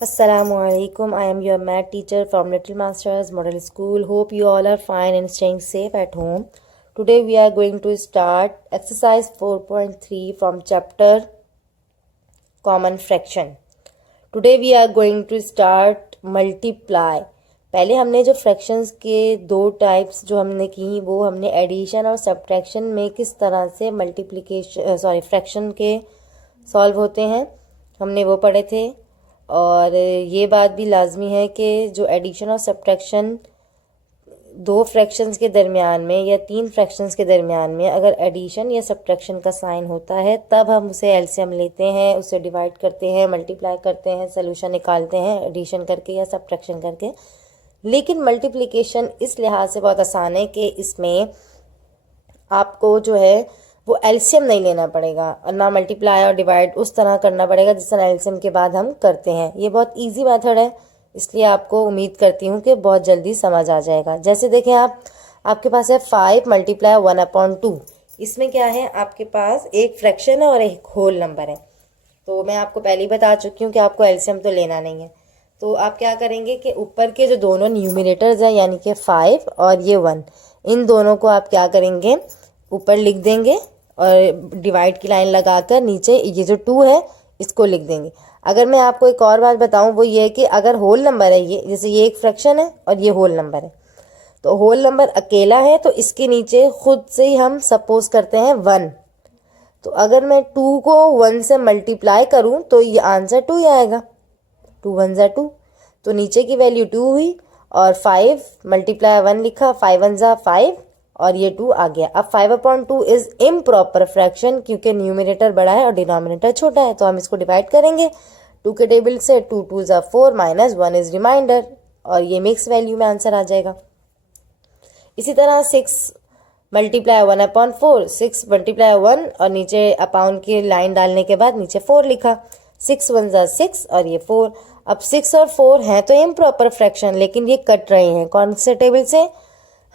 Assalamualaikum. I am your math teacher from Little Masters Model School. Hope you all are fine and staying safe at home. Today we are going to start exercise 4.3 from chapter Common Fraction. Today we are going to start multiply. पहले हमने जो fractions के दो types जो हमने की वो हमने एडिशन और सब्ट्रैक्शन में किस तरह से मल्टीप्लिकेशन फ्रैक्शन के सॉल्व होते हैं हमने वो पढ़े थे। और ये बात भी लाजमी है कि जो एडिशन और सब्ट्रैक्शन दो फ्रैक्शंस के दरमियान में या तीन फ्रैक्शंस के दरमियान में अगर एडिशन या सब्ट्रैक्शन का साइन होता है तब हम उसे एलसीएम लेते हैं, उसे डिवाइड करते हैं, मल्टीप्लाई करते हैं, सोल्यूशन निकालते हैं एडिशन करके या सब्ट्रैक्शन करके। लेकिन मल्टीप्लिकेशन इस लिहाज से बहुत आसान है कि इसमें आपको जो है वो एलसीएम नहीं लेना पड़ेगा और ना मल्टीप्लाई और डिवाइड उस तरह करना पड़ेगा जिस तरह एलसीएम के बाद हम करते हैं। ये बहुत इजी मेथड है, इसलिए आपको उम्मीद करती हूँ कि बहुत जल्दी समझ आ जाएगा। जैसे देखें आपके पास है 5 मल्टीप्लाई 1/2। इसमें क्या है, आपके पास एक फ्रैक्शन है और एक होल नंबर है। तो मैं आपको पहले ही बता चुकी हूँ कि आपको एलसीएम तो लेना नहीं है। तो आप क्या करेंगे कि ऊपर के जो दोनों न्यूमिनेटर्स हैं यानी कि 5 और ये 1, इन दोनों को आप क्या करेंगे ऊपर लिख देंगे और डिवाइड की लाइन लगाकर नीचे ये जो 2 है इसको लिख देंगे। अगर मैं आपको एक और बात बताऊं वो ये है कि अगर होल नंबर है, ये जैसे ये एक फ्रैक्शन है और ये होल नंबर है, तो होल नंबर अकेला है तो इसके नीचे खुद से ही हम सपोज करते हैं 1। तो अगर मैं 2 को 1 से मल्टीप्लाई करूं तो ये आंसर 2 ही आएगा। 2 1 = 2, तो नीचे की वैल्यू 2 हुई और 5 मल्टीप्लाई 1 लिखा, 5 1 = 5 और ये 2 आ गया। अब 5/2 इज इम्प्रॉपर फ्रैक्शन क्योंकि न्यूमिनेटर बड़ा है और डिनोमिनेटर छोटा है, तो हम इसको डिवाइड करेंगे 2 के टेबल से। 2 2 = 4 -1 इज रिमाइंडर और ये मिक्स वैल्यू में आंसर आ जाएगा। इसी तरह 6 मल्टीप्लाई 1/4, 6 मल्टीप्लाई 1 और नीचे अपाउंड की लाइन डालने के बाद नीचे 4 लिखा, 6 1 = 6 और ये 4। अब 6 और 4 हैं तो इम्प्रॉपर फ्रैक्शन, लेकिन ये कट रहे हैं कौन से टेबल से।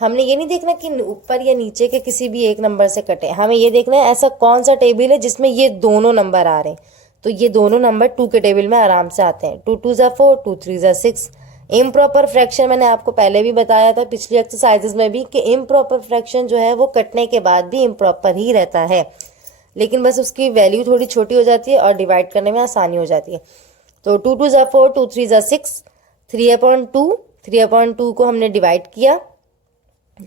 हमने ये नहीं देखना कि ऊपर या नीचे के किसी भी एक नंबर से कटे, हमें ये देखना है ऐसा कौन सा टेबल है जिसमें ये दोनों नंबर आ रहे हैं। तो ये दोनों नंबर 2 के टेबल में आराम से आते हैं। 2 2 = 4, 2 3 = 6। इम्प्रॉपर फ्रैक्शन मैंने आपको पहले भी बताया था पिछली एक्सरसाइजेज में भी कि इम्प्रॉपर फ्रैक्शन जो है वो कटने के बाद भी इम्प्रॉपर ही रहता है, लेकिन बस उसकी वैल्यू थोड़ी छोटी हो जाती है और डिवाइड करने में आसानी हो जाती है। तो 2 2 = 4, 2 3 = 6, 3/2 को हमने डिवाइड किया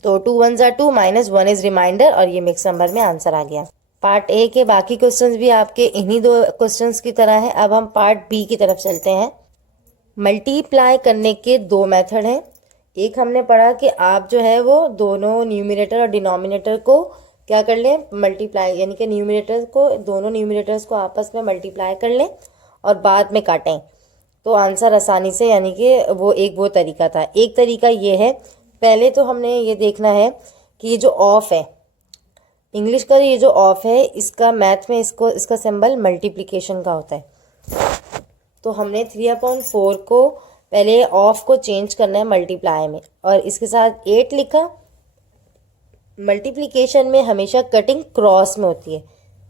तो 2 1 = 2 -1 इज रिमाइंडर और ये मिक्स नंबर में आंसर आ गया। पार्ट ए के बाकी क्वेश्चंस भी आपके इन्हीं दो क्वेश्चंस की तरह है। अब हम पार्ट बी की तरफ चलते हैं। मल्टीप्लाई करने के दो मेथड हैं। एक हमने पढ़ा कि आप जो है वो दोनों न्यूमिनेटर और डिनोमिनेटर को क्या कर लें, मल्टीप्लाई, यानी कि न्यूमिनेटर को, दोनों न्यूमिनेटर्स को आपस में मल्टीप्लाई कर लें और बाद में काटें तो आंसर आसानी से, यानी कि वो तरीका था। एक तरीका ये है, पहले तो हमने ये देखना है कि ये जो ऑफ है, इंग्लिश का ये जो ऑफ है, इसका मैथ में इसका सिंबल मल्टीप्लिकेशन का होता है। तो हमने 3/4 को पहले ऑफ को चेंज करना है मल्टीप्लाई में और इसके साथ 8 लिखा। मल्टीप्लिकेशन में हमेशा कटिंग क्रॉस में होती है,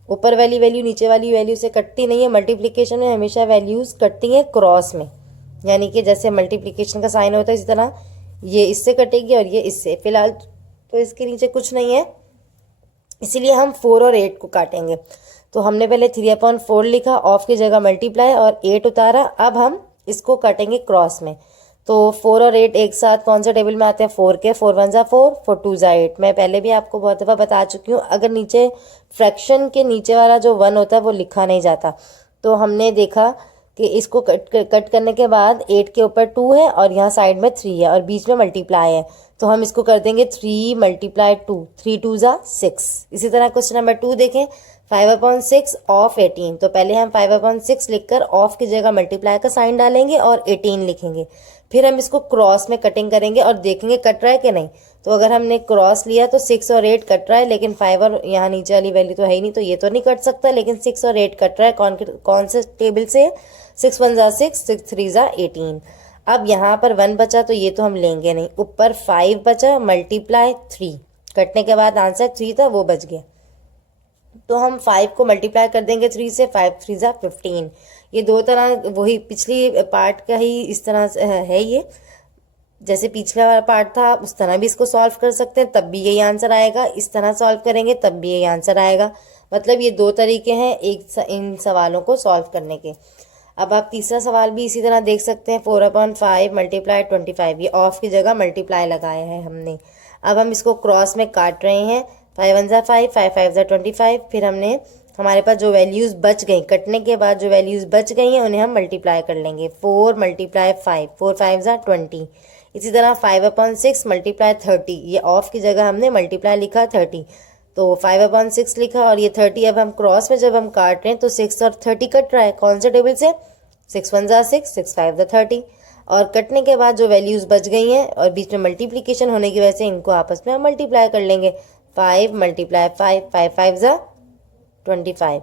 ऊपर वाली वैल्यू नीचे वाली वैल्यू से कटती नहीं है। मल्टीप्लिकेशन में हमेशा वैल्यूज कटती हैं क्रॉस में, यानी कि जैसे मल्टीप्लिकेशन का साइन होता है इसी तरह ये इससे कटेगी और ये इससे। फिलहाल तो इसके नीचे कुछ नहीं है, इसीलिए हम 4 और 8 को काटेंगे। तो हमने पहले 3/4 लिखा, ऑफ की जगह मल्टीप्लाई और 8 उतारा। अब हम इसको काटेंगे क्रॉस में। तो 4 और 8 एक साथ कौन सा टेबल में आते हैं, 4 के। 4 1 = 4, 4 2 = 8। मैं पहले भी आपको बहुत दफ़ा बता चुकी हूँ, अगर नीचे फ्रैक्शन के नीचे वाला जो 1 होता है वो लिखा नहीं जाता। तो हमने देखा कि इसको कट करने के बाद 8 के ऊपर 2 है और यहाँ साइड में 3 है और बीच में मल्टीप्लाई है, तो हम इसको कर देंगे 3 × 2, 3 2 = 6। इसी तरह क्वेश्चन नंबर 2 देखें, 5/6 ऑफ 18। तो पहले हम 5/6 लिखकर ऑफ की जगह मल्टीप्लाई का साइन डालेंगे और 18 लिखेंगे। फिर हम इसको क्रॉस में कटिंग करेंगे और देखेंगे कट रहा है कि नहीं। तो अगर हमने क्रॉस लिया तो 6 और 8 कट रहा है, लेकिन 5 और यहाँ नीचे वाली वैल्यू तो है ही नहीं, तो ये तो नहीं कट सकता। लेकिन 6 और 8 कट रहा है कौन से टेबल से, 6 1 = 6, 6 3 = 18। अब यहाँ पर 1 बचा तो ये तो हम लेंगे नहीं, ऊपर 5 बचा मल्टीप्लाई 3, कटने के बाद आंसर 3 था वो बच गया। तो हम 5 को मल्टीप्लाई कर देंगे 3 से, 5 3 = 15। ये दो तरह वही पिछली पार्ट का ही इस तरह से है ये, जैसे पिछला वाला पार्ट था उस तरह भी इसको सॉल्व कर सकते हैं, तब भी यही आंसर आएगा, इस तरह सॉल्व करेंगे तब भी यही आंसर आएगा। मतलब ये दो तरीके हैं इन सवालों को सॉल्व करने के। अब आप तीसरा सवाल भी इसी तरह देख सकते हैं, 4/5 मल्टीप्लाई 25, ये ऑफ की जगह मल्टीप्लाई लगाया है हमने। अब हम इसको क्रॉस में काट रहे हैं, 5 1 5, 5 5 25, फिर हमने हमारे पास जो वैल्यूज़ बच गई, कटने के बाद जो वैल्यूज़ बच गई हैं उन्हें हम मल्टीप्लाई कर लेंगे। 4 × 5, 4 5 20। इसी तरह 5/6 मल्टीप्लाई 30, ये ऑफ की जगह हमने मल्टीप्लाई लिखा 30, तो 5/6 लिखा और ये 30। अब हम क्रॉस में जब हम काट रहे हैं तो 6 और 30 कट रहा है, कौन से टेबल से? 6 1 6, 6 5 30। और कटने के बाद जो वैल्यूज़ बच गई हैं और बीच में मल्टीप्लिकेशन होने की वजह से इनको आपस में हम मल्टीप्लाई कर लेंगे। 5 × 5, 5 5 25।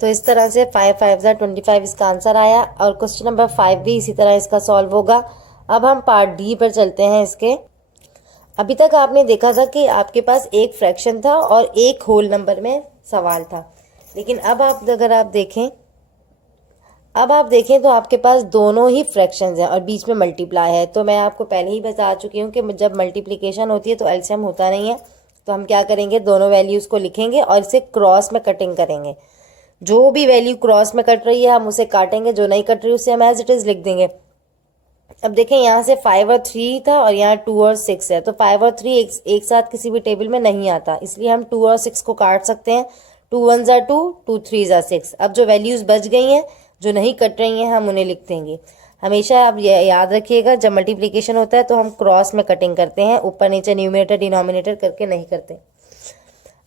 तो इस तरह से 5 5 25 इसका आंसर आया। और क्वेश्चन नंबर 5 भी इसी तरह इसका सॉल्व होगा। अब हम पार्ट डी पर चलते हैं इसके। अभी तक आपने देखा था कि आपके पास एक फ्रैक्शन था और एक होल नंबर में सवाल था, लेकिन अब अगर आप देखें तो आपके पास दोनों ही फ्रैक्शंस हैं और बीच में मल्टीप्लाई है। तो मैं आपको पहले ही बता चुकी हूँ कि जब मल्टीप्लिकेशन होती है तो एलसीएम होता नहीं है, तो हम क्या करेंगे, दोनों वैल्यूज़ को लिखेंगे और इसे क्रॉस में कटिंग करेंगे। जो भी वैल्यू क्रॉस में कट रही है हम उसे काटेंगे, जो नहीं कट रही उसे हम एज इट इज़ लिख देंगे। अब देखें यहाँ से 5 और 3 था और यहाँ 2 और 6 है, तो 5 और 3 एक साथ किसी भी टेबल में नहीं आता, इसलिए हम 2 और 6 को काट सकते हैं। 2 1 2, 2 3 6। अब जो वैल्यूज़ बच गई हैं जो नहीं कट रही हैं हम उन्हें लिख देंगे। हमेशा आप याद रखिएगा, जब मल्टीप्लिकेशन होता है तो हम क्रॉस में कटिंग करते हैं, ऊपर नीचे न्यूमरेटर डिनोमिनेटर करके नहीं करते।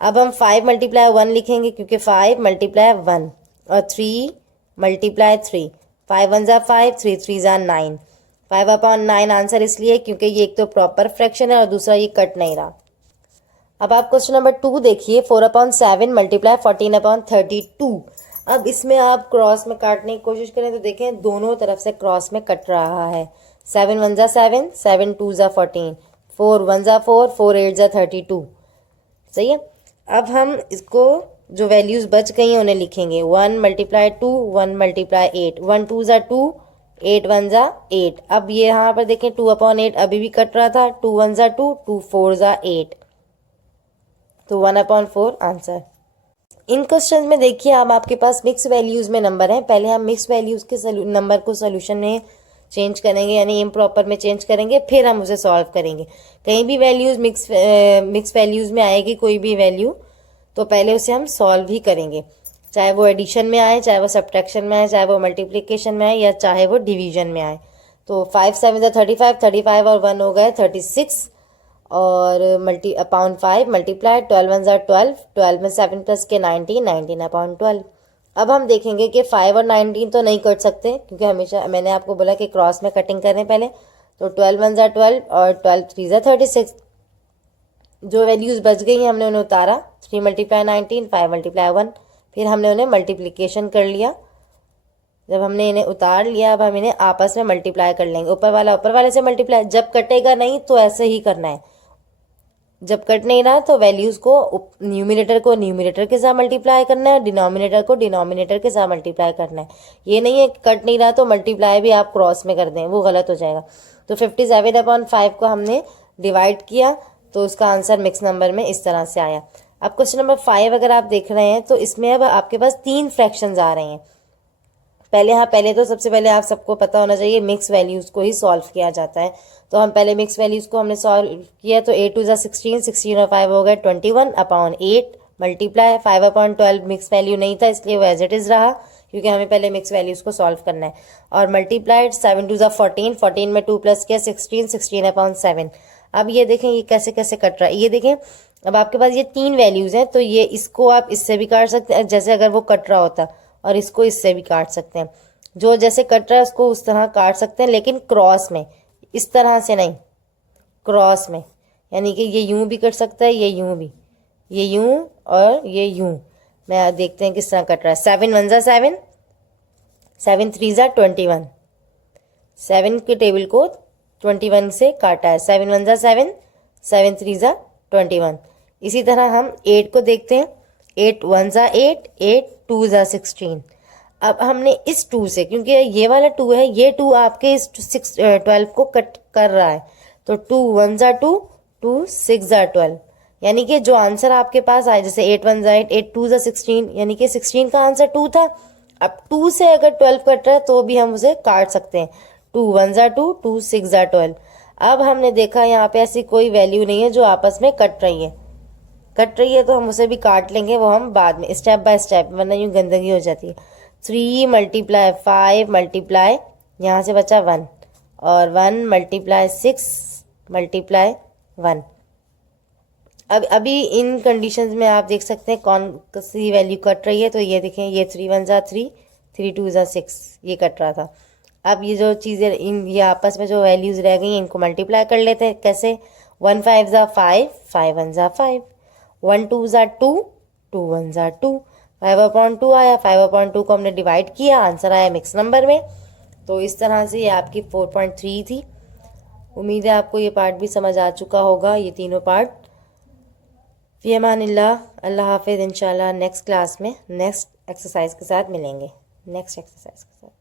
अब हम 5 × 1 लिखेंगे, क्योंकि 5 × 1 और 3 × 3, 5 1 5, 3 3 9। 5/9 आंसर इसलिए क्योंकि ये एक तो प्रॉपर फ्रैक्शन है और दूसरा ये कट नहीं रहा। अब आप क्वेश्चन नंबर 2 देखिए, 4/7 मल्टीप्लाई 14/32। अब इसमें आप क्रॉस में काटने की कोशिश करें तो देखें दोनों तरफ से क्रॉस में कट रहा है। 7 1 7, 7 2 14, 4 1 4, 4 8 32। सही है। अब हम इसको जो वैल्यूज़ बच गई हैं उन्हें लिखेंगे। 1 × 2, 1 × 8, 1 2 2, 8 1 8। अब ये यहाँ पर देखें 2/8 अभी भी कट रहा था, 2 1 2, 2 4 8, तो 1/4 आंसर। इन क्वेश्चन में देखिए अब आपके पास मिक्स वैल्यूज़ में नंबर हैं। पहले हम मिक्स वैल्यूज़ के नंबर को सोल्यूशन में चेंज करेंगे, यानी इम्प्रॉपर में चेंज करेंगे, फिर हम उसे सॉल्व करेंगे। कहीं भी वैल्यूज़ मिक्स वैल्यूज़ में आएगी कोई भी वैल्यू, तो पहले उसे हम सॉल्व ही करेंगे, चाहे वो एडिशन में आए, चाहे वो सब्ट्रैक्शन में आए, चाहे वो मल्टीप्लिकेशन में आए, या चाहे वो डिवीजन में आए। तो 5 7 35, 35 और 1 हो गए 36, और अपॉन 5 मल्टीप्लाई 12 1 12, 12 में 7 प्लस के 19, 19/12। अब हम देखेंगे कि 5 और 19 तो नहीं कट सकते, क्योंकि हमेशा मैंने आपको बोला कि क्रॉस में कटिंग करें पहले। तो 12 1 12 और 12 3 36। जो वैल्यूज़ बच गई हैं हमने उन्हें उतारा, 3 × 19, 5 × 1, फिर हमने उन्हें मल्टीप्लिकेशन कर लिया। जब हमने इन्हें उतार लिया अब हम इन्हें आपस में मल्टीप्लाई कर लेंगे, ऊपर वाले से मल्टीप्लाई। जब कटेगा नहीं तो ऐसे ही करना है, जब कट नहीं रहा तो वैल्यूज़ को न्यूमिनेटर के साथ मल्टीप्लाई करना है, डिनोमिनेटर को डिनोमिनेटर के साथ मल्टीप्लाई करना है। ये नहीं है कट नहीं रहा तो मल्टीप्लाई भी आप क्रॉस में कर दें, वो गलत हो जाएगा। तो 57/5 को हमने डिवाइड किया, तो उसका आंसर मिक्स नंबर में इस तरह से आया। अब क्वेश्चन नंबर 5 अगर आप देख रहे हैं तो इसमें अब आपके पास 3 फ्रैक्शंस आ रहे हैं। पहले तो सबसे पहले आप सबको पता होना चाहिए मिक्स वैल्यूज़ को ही सॉल्व किया जाता है। तो हम पहले मिक्स वैल्यूज़ को हमने सॉल्व किया, तो 8 2 16, 16 और 5 हो गए 21/8 मल्टीप्लाई 5/12 मिक्स वैल्यू नहीं था इसलिए वो एज इट इज़ रहा, क्योंकि हमें पहले मिक्स वैल्यूज़ को सॉल्व करना है। और मल्टीप्लाइड 7 2 14, 14 में 2 प्लस किया 16, 16/7। अब ये देखें ये कैसे कैसे कट रहा है, ये देखें अब आपके पास ये 3 वैल्यूज़ हैं, तो ये इसको आप इससे भी काट सकते हैं, जैसे अगर वो कट रहा होता, और इसको इससे भी काट सकते हैं। जो जैसे कट रहा है उसको उस तरह काट सकते हैं, लेकिन क्रॉस में, इस तरह से नहीं, क्रॉस में, यानी कि ये यूं भी कट सकता है, ये यूं भी, ये यूं और ये यूं। मैं देखते हैं किस तरह कट रहा है। 7 1 7, 7 3 21, 7 के टेबल को 21 से काटा है। 7 1 7, 7 3 21। इसी तरह हम 8 को देखते हैं, 8 1 8, 8 2 16। अब हमने इस 2 से, क्योंकि ये वाला 2 है, ये 2 आपके इस 12 को कट कर रहा है, तो 2 1 जा 2, 2 6 जा 12, यानी कि जो आंसर आपके पास आए, जैसे 8 1 जा 8, 8 2 जा 16, यानी कि 16 का आंसर 2 था। अब 2 से अगर 12 कट रहा है तो भी हम उसे काट सकते हैं। 2 1 जा 2, 2 6 जा 12। अब हमने देखा यहाँ पे ऐसी कोई वैल्यू नहीं है जो आपस में कट रही है तो हम उसे भी काट लेंगे, वो हम बाद में स्टेप बाय स्टेप, वरना यूँ गंदगी हो जाती है। 3 मल्टीप्लाई 5 मल्टीप्लाई, यहाँ से बचा 1, और 1 मल्टीप्लाई 6 मल्टीप्लाई 1। अब अभी इन कंडीशंस में आप देख सकते हैं कौन सी वैल्यू कट रही है। तो ये देखें, ये 3 1 जा 3, 3 2 जा 6, ये कट रहा था। अब ये जो चीज़ें ये आपस में जो वैल्यूज रह गई इनको मल्टीप्लाई कर लेते हैं। कैसे? 1 5 जा 5, 5 1 जा 5, 1 2 जा 2, 2 1 जा 2, 5/2 आया। 5/2 को हमने डिवाइड किया, आंसर आया मिक्स नंबर में। तो इस तरह से ये आपकी 4.3 थी। उम्मीद है आपको ये पार्ट भी समझ आ चुका होगा, ये तीनों पार्ट। फ़ी अमानिल्लाह, अल्लाह हाफिज़। इंशाल्लाह नेक्स्ट क्लास में नेक्स्ट एक्सरसाइज के साथ मिलेंगे, नेक्स्ट एक्सरसाइज के साथ।